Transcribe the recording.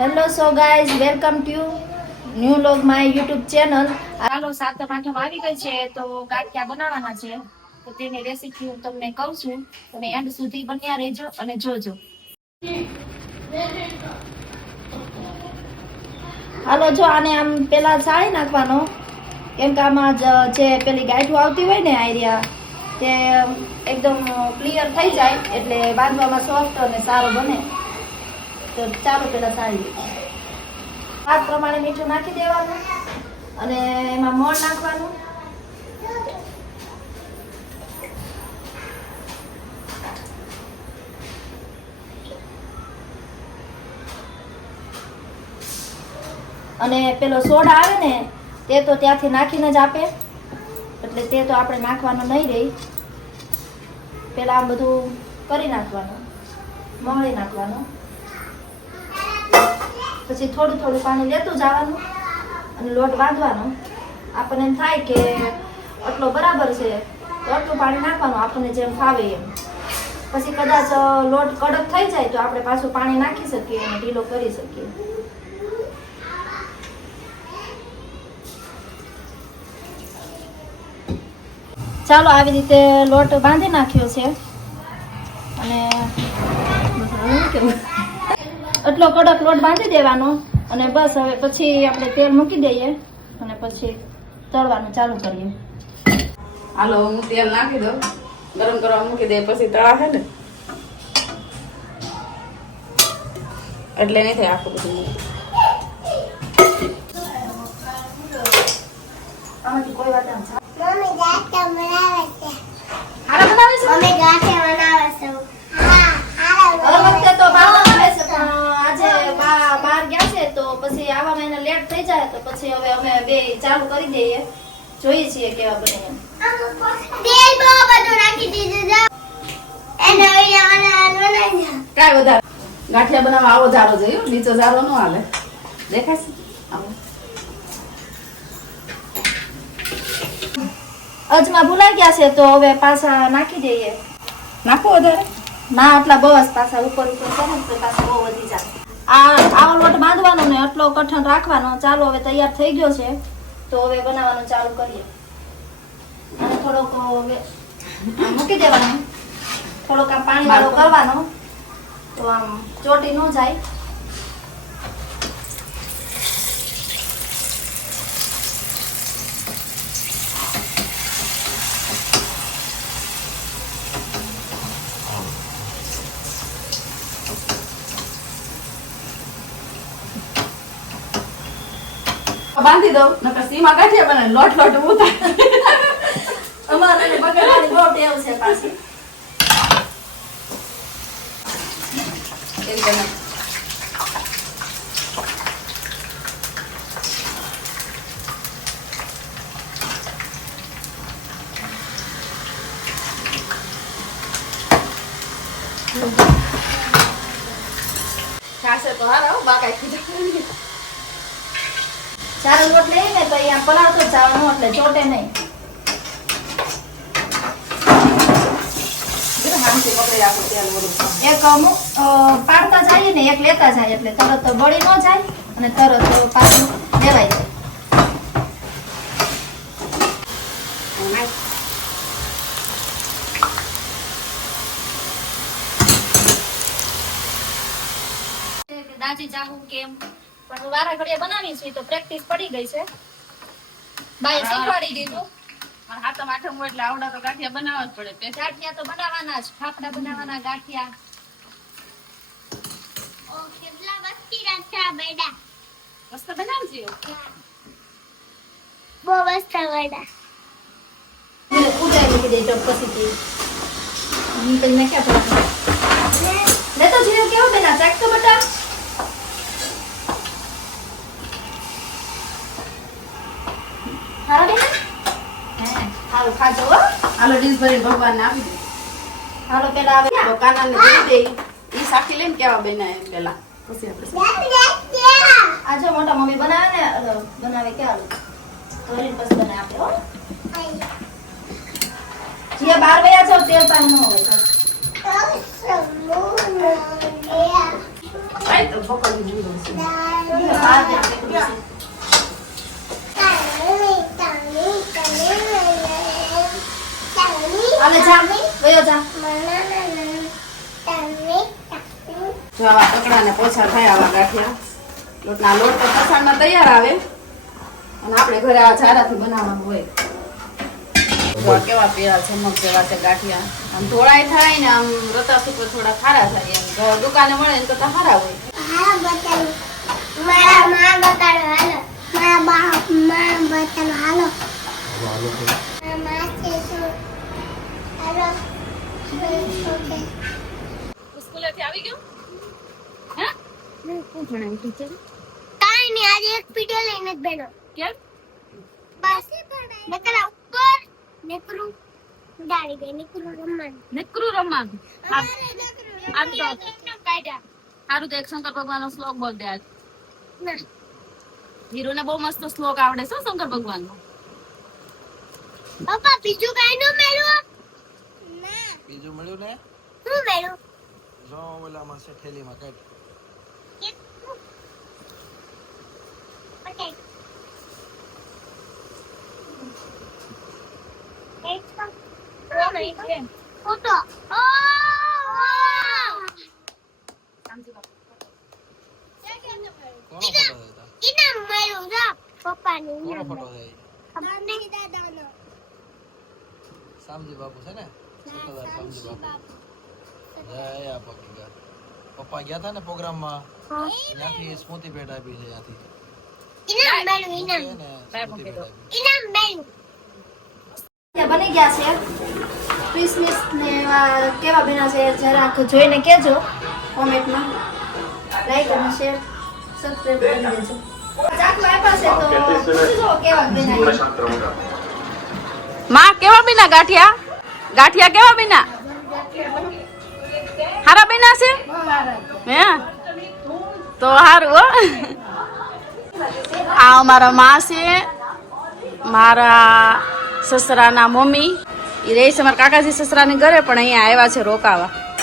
Hello so guys, welcome to new vlog my YouTube channel. હાલો, સાતમ આઠમ આવી ગઈ છે તો ગાંઠિયા બનાવવાના છે. તો તેની રેસીપી હું તમને કહું છું, તમે એન્ડ સુધી બન્યા રહેજો અને જોજો. હાલો, જો આને આમ પેલા સાળી નાખવાનો, કેમ કે આમાં જે પેલી ગાંઠું આવતી હોય ને આઈડિયા તે એકદમ ક્લિયર થઈ જાય એટલે બાંધવામાં સોફ્ટ અને સારો બને. તો ચાલો પેલા સાળી સ્વાદ પ્રમાણે મીઠું નાખી દેવાનું અને એમાં મોણ નાખવાનું. અને પેલો સોડા આવે ને તે તો ત્યાંથી નાખીને જ આપે, એટલે તે તો આપણે નાખવાનું નહીં રહી. પેલા આમ બધું કરી નાખવાનું, મોળી નાખવાનું, પછી થોડું થોડું પાણી લેતું જવાનું અને લોટ બાંધવાનો. આપણને એમ થાય કે આટલો બરાબર છે તો આટલું પાણી નાખવાનું, આપણને જેમ ફાવે એમ. પછી કદાચ લોટ કડક થઈ જાય તો આપણે પાછું પાણી નાખી શકીએ અને ઢીલો કરી શકીએ. ચાલો, આવી રીતે લોટ બાંધી નાખ્યો છે અને એટલો કડક લોટ બાંધી દેવાનો અને બસ. હવે પછી આપણે તેલ મૂકી દઈએ અને પછી તળવાનું ચાલુ કરીએ. હાલો, હું તેલ નાખી દઉં, ગરમ કરવા મૂકી દે, પછી તળા છે ને એટલે નહીં થાય આખું બધું. આમાંથી કોઈ વાત આમ મમ્મી ગાંઠિયા બનાવે છે. હારા બનાવે છે. મમ્મી ગાંઠિયા બનાવે છે. દર વખતે તો બા બનાવે છે, પણ આજે બહાર ગયા છે તો પછી આવવામાં એને લેટ થઈ જાય તો પછી હવે અમે બે ચાલુ કરી દઈએ, જોઈએ છીએ કેવા બને એમ. તેલ બહુ બધું નાખી દીધું છે. એને અહીંયા બનાવી દે. કાંઈ વધારે ગાંઠિયા બનાવવા આવો જારો જોઈએ, નીચો જારો ન હાલે. દેખાય છે આવો. અજમા ભૂલાઈ ગયા છે તો હવે પાછા નાખી દઈએ. નાખો વધારે ના, આટલા બસ પાછા ઉપર ઉપર છે ને તો પાછા બહુ વધી જાય. આવો લોટ બાંધવાનો ને આટલો કઠણ રાખવાનો. ચાલો, હવે તૈયાર થઈ ગયો છે તો હવે બનાવવાનું ચાલુ કરીએ. અને થોડોક હવે મૂકી દેવાનો, થોડોક આમ પાણી વાળો કરવાનો તો આમ ચોટી ન જાય. બાંધી દઉં, નકર સીમા ગાંઠિયા બને લોટ લોટ ઊભું થાય. અમારે બગાડવાની બહુ ટેવ છે પાછી. એમ બને. ખાશે તો હારા હો, બાકાઈ ખીજા. ચારો લોટ લઈએ ને તો અહીંયા પલાળતો જ જવાનો એટલે ચોટે નહીં. હાંસી પકડી રાખો તેલ બધું. એક અમુક પાડતા જઈએ ને એક લેતા જાય એટલે તરત બળી ન જાય અને તરત પાછું લેવાય જાય. દાજી જાવું કેમ પણ વારા ઘડીએ બનાવી છે તો પ્રેક્ટિસ પડી ગઈ છે. બાએ શીખવાડી દીધું. પણ હાથમ આઠમ હોય એટલે આવડા તો ગાંઠિયા બનાવવા જ પડે. ગાંઠિયા તો બનાવવાના જ, ફાફડા બનાવવાના, ગાંઠિયા. ઓ કેટલા વસ્તી રાખતા બેડા. મસ્ત બનાવજે. બહુ વસ્તા બેડા. મેં પૂજાઈ મૂકી દે ચોક્કસથી. પછી મેં ક્યાં પડા લે તો જીરો કેવો બેના ચાક તો બટા. હાલો બેના, હાલો ખાજો હો. હાલો ડીશ ભરીને ભગવાનને આપી દે. હાલો પેલા આવે તો કાનાને દઈ દે. ઈ સાખી લઈને કેવા બન્યા એમ પેલા. પછી આપણે આ જો મોટા મમ્મી બનાવે ને બનાવે કે આલુ કરીને પછી બનાવે આપે હો. જે બાર વયા છો તેલ પાણી ન હોય તો. સમૂહ જાય તો પકડી દીધું છે. હાલે જા વયો જા. જો આવા કકડા ને પોછા થાય આવા ગાંઠિયા. લોટના લોટ તો ફસાણમાં તૈયાર આવે અને આપણે ઘરે આ જારાથી બનાવવાનું હોય. જો આ કેવા પીળા ચમક જેવા છે ગાંઠિયા. આમ ધોળાય થાય ને આમ રતાસ ઉપર થોડા ખારા થાય એમ. જો દુકાને મળે ને કરતા ખારા હોય. મારા માં બતાડો હાલો. મારા બાપ માં બતાડો હાલો. મારા માં છે શું હાલો. સ્કૂલેથી આવી ગયો? હે? કોણ ભણાવ્યું ટીચર? કાઈ નહીં આજે એક પીડિયો લઈને જ બેઠો. કેમ? બસ નકરા ઉપર નકરું ઉડાડી ગઈ નકરું રમવાનું. નકરું રમવાનું. કાઢ્યા. સારું તો એક શંકર ભગવાનનો શ્લોક બોલ દે આજ. ના હીરોને બહુ મસ્ત શ્લોક આવડે છે શંકર ભગવાનનો. પપ્પા બીજું કઈ નો મેળવું. ના બીજું મળ્યું ને શું મેળવું. જો ઓલામાં છે થેલીમાં કાઢ. ઓકે ફોટો કોનો ફોટો હતા? ઇનામ મળ્યું છે પપ્પાનું કોનો ઇનામ ફોટો છે? ખબર નહીં દાદાનો. શામજી બાપુ છે ને? સુખદાર શામજી બાપુ. જય આ પકીગા. પપ્પા ગયા હતા ને પ્રોગ્રામમાં ત્યાંથી સ્મૃતિ ભેટ આપી છે ત્યાંથી. ઇનામ મળ્યું ઇનામ એને સ્મૃતિ ભેટ આપી. ઇનામ મળ્યું. ત્યાં બની ગયા છે ક્રિસમસ ને એવા કેવા બન્યા છે જરાક જોઈને કહેજો કોમેન્ટમાં. લાઈક અને શેર સબસ્ક્રાઇબ કરી દેજો. ચાકુ આપ્યા છે તો પૂછજો કેવા બન્યા. માં કેવા બીના ગાંઠિયા? ગાંઠિયા કેવા બીના? હારા બીના છે? હે તો હારું હો. આ અમારા માં છે, મારા સસરાના મમ્મી. એ રહે છે મારા કાકાજી સસરાની ઘરે, પણ અહીંયા આવ્યા છે રોકાવા.